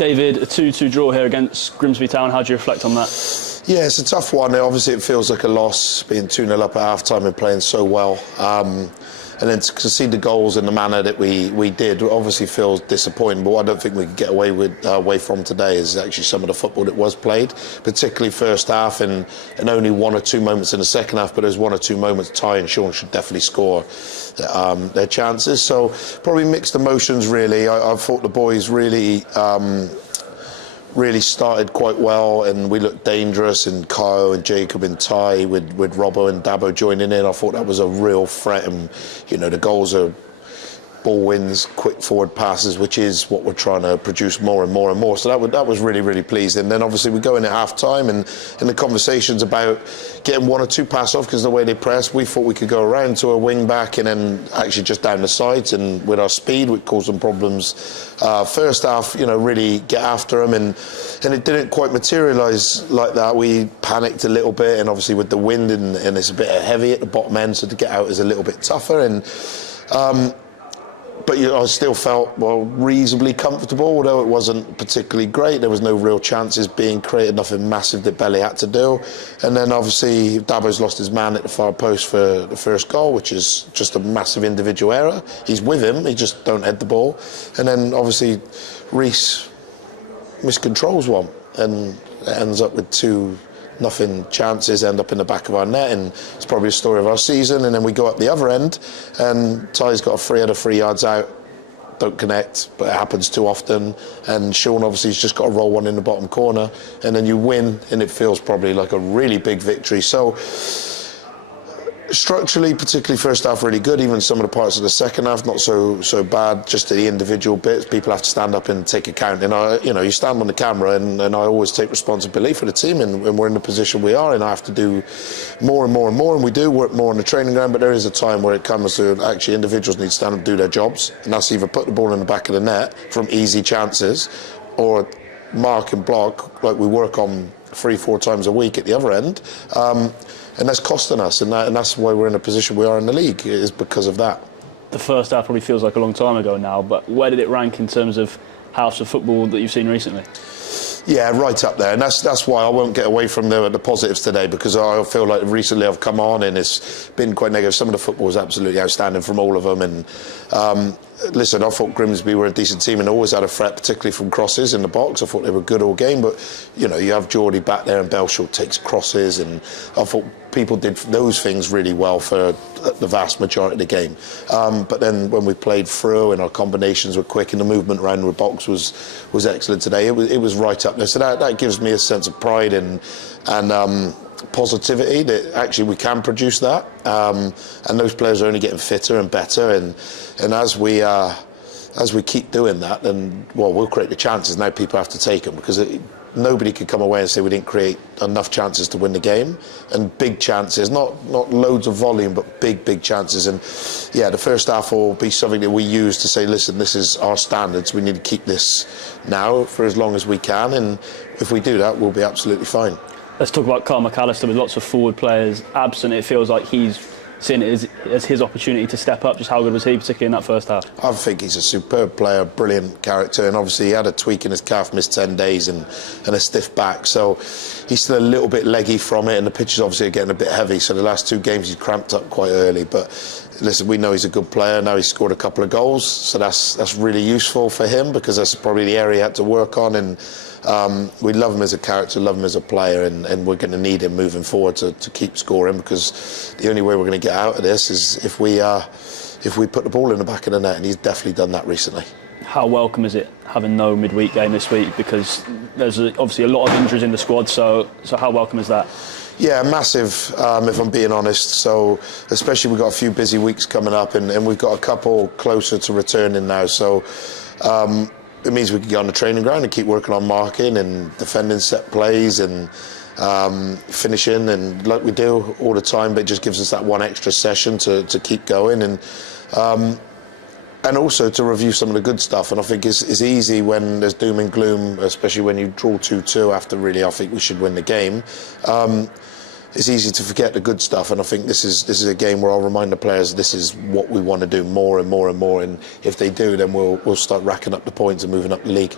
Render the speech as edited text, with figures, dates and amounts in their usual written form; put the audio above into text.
David, a 2-2 draw here against Grimsby Town. How do you reflect on that? Yeah, it's a tough one. Obviously, it feels like a loss, being 2-0 up at half-time and playing so well. And then to concede the goals in the manner that we did obviously feels disappointing, but what I don't think we could get away from today is actually some of the football that was played, particularly first half and only 1 or 2 moments in the second half, but there's 1 or 2 moments Ty and Sean should definitely score their chances. So probably mixed emotions really. I thought the boys really started quite well, and we looked dangerous, and Kyle and Jacob and Ty with Robbo and Dabo joining in. I thought that was a real threat, and the goals are ball wins, quick forward passes, which is what we're trying to produce more and more and more. So that was really, really pleasing. Then obviously we go in at half time, and in the conversations about getting 1 or 2 passes off, because the way they pressed, we thought we could go around to a wing back and then actually just down the sides, and with our speed we caused them problems. First half, really get after them, and it didn't quite materialise like that. We panicked a little bit, and obviously with the wind and it's a bit heavy at the bottom end, so to get out is a little bit tougher. But I still felt reasonably comfortable, although it wasn't particularly great. There was no real chances being created, nothing massive that Belly had to do. And then obviously Dabo's lost his man at the far post for the first goal, which is just a massive individual error. He's with him, he just don't head the ball. And then obviously Reece miscontrols one, and it ends up with 2-0 chances, end up in the back of our net, and it's probably a story of our season. And then we go up the other end, and Ty's got a free header 3 yards out, don't connect, but it happens too often, and Sean obviously has just got to roll one in the bottom corner, and then you win, and it feels probably like a really big victory. So structurally, particularly first half, really good. Even some of the parts of the second half, not so bad. Just the individual bits, people have to stand up and take account. And you stand on the camera, and I always take responsibility for the team, and we're in the position we are, and I have to do more and more and more, and we do work more on the training ground. But there is a time where it comes to actually individuals need to stand up and do their jobs, and that's either put the ball in the back of the net from easy chances, or mark and block like we work on 3-4 times a week at the other end. And that's costing us, and that's why we're in a position we are in the league, is because of that. The first half probably feels like a long time ago now, but where did it rank in terms of house of football that you've seen recently? Yeah, right up there, and that's why I won't get away from the positives today, because I feel like recently I've come on and it's been quite negative. Some of the football is absolutely outstanding from all of them, and listen, I thought Grimsby were a decent team and always had a threat, particularly from crosses in the box. I thought they were good all game, but you have Geordie back there, and Belshaw takes crosses, and I thought people did those things really well for the vast majority of the game. But then when we played through and our combinations were quick and the movement around the box was excellent today, it was right up there. So that gives me a sense of pride and positivity that actually we can produce that, and those players are only getting fitter and better, and as we keep doing that, then we'll create the chances. Now people have to take them, because nobody could come away and say we didn't create enough chances to win the game, and big chances, not loads of volume, but big chances. And yeah, the first half will be something that we use to say, listen, this is our standards, we need to keep this now for as long as we can, and if we do that, we'll be absolutely fine. Let's talk about Carl McAllister. With lots of forward players absent, it feels like he's seen it as his opportunity to step up. Just how good was he, particularly in that first half? I think he's a superb player, brilliant character, and obviously he had a tweak in his calf, missed 10 days and a stiff back, so he's still a little bit leggy from it, and the pitches obviously are getting a bit heavy, so the last 2 games he cramped up quite early. But listen, we know he's a good player. Now he's scored a couple of goals, so that's really useful for him, because that's probably the area he had to work on, and we love him as a character, love him as a player, and we're going to need him moving forward to keep scoring, because the only way we're going to get out of this is if we put the ball in the back of the net, and he's definitely done that recently. How welcome is it having no midweek game this week, because there's obviously a lot of injuries in the squad, so how welcome is that? Yeah, massive, if I'm being honest. So especially we've got a few busy weeks coming up, and we've got a couple closer to returning now, so it means we can get on the training ground and keep working on marking and defending set plays and finishing, and like we do all the time, but it just gives us that one extra session to keep going, and also to review some of the good stuff. And I think it's easy when there's doom and gloom, especially when you draw 2-2 after really I think we should win the game. It's easy to forget the good stuff, and I think this is a game where I'll remind the players this is what we want to do more and more and more, and if they do, then we'll start racking up the points and moving up the league.